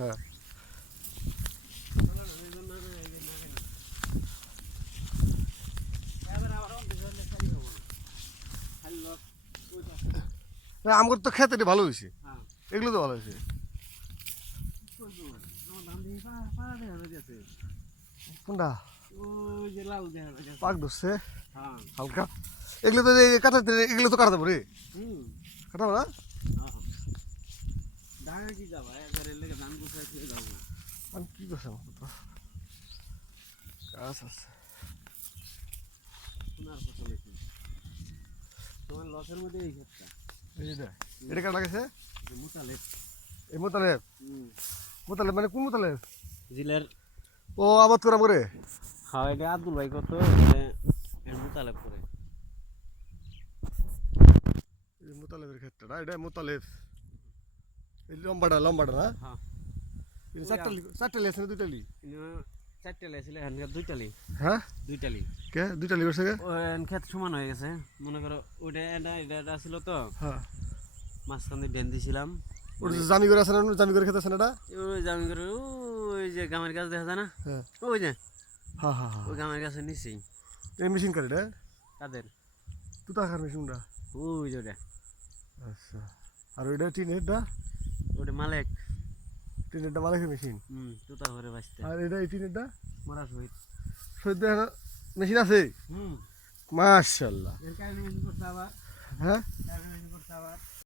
হ্যাঁ আমার তো খেতে ভালো হয়েছে, এগুলো তো ভালো হয়েছে। কোনটা পাক ধরছে হালকা, এগুলো তো কাটা, এগুলো তো কাটা যাবো রে, কাটাবো না। আমি কি করছি, আমার তো গাছ আছে। তোমার লসের মধ্যে এই ক্ষেতটা এটা কাটা গেছে মোতালেব। এই মোতালেব, মোতালেব মানে কোন মোতালেব? জিলের। ও আবাদ করা করে। হ্যাঁ, এটা আব্দুল ভাই কত মোতালেব করে। এই মোতালেবের ক্ষেত্রে না, এটা মোতালেব এই লম্বাটা, লম্বাটা না। হ্যাঁ, চারটালি আছে না দুইটালি? চারটালি ছিল, দুইটালি। হ্যাঁ দুইটালি কে দুইটালি করছে কে? ক্ষেত সমান হয়ে গেছে মনে করো। ওইটা এটা ছিল তো, হ্যাঁ মাঝখান দিয়ে ঢেন দিয়েছিলাম। ওটা জামি করে আছে না, জামি করে খেতে আছে না এটা? ওই জামি করে ওই যে গামের গাছ দেখা যায় না, হ্যাঁ ওই যে হ্যাঁ হ্যাঁ হ্যাঁ ওই গামের গাছের নিচেই। এই মেশিন কার এটা? কাদের? তুই টাকার মেশিনটা? ওই যে ওটা। আচ্ছা, আর ওইটা টিনেরটা? ওটা মালেক। টিনেরটা মালিকের মেশিন। তুতা ঘরে বাঁচতে। আর এটা এই টিনেরটা মরা শহীদ। সদ্য মেশিন আছে। মাশাআল্লাহ। এর কারণে মেশিন করতে আবার। হ্যাঁ কারণে মেশিন করতে আবার।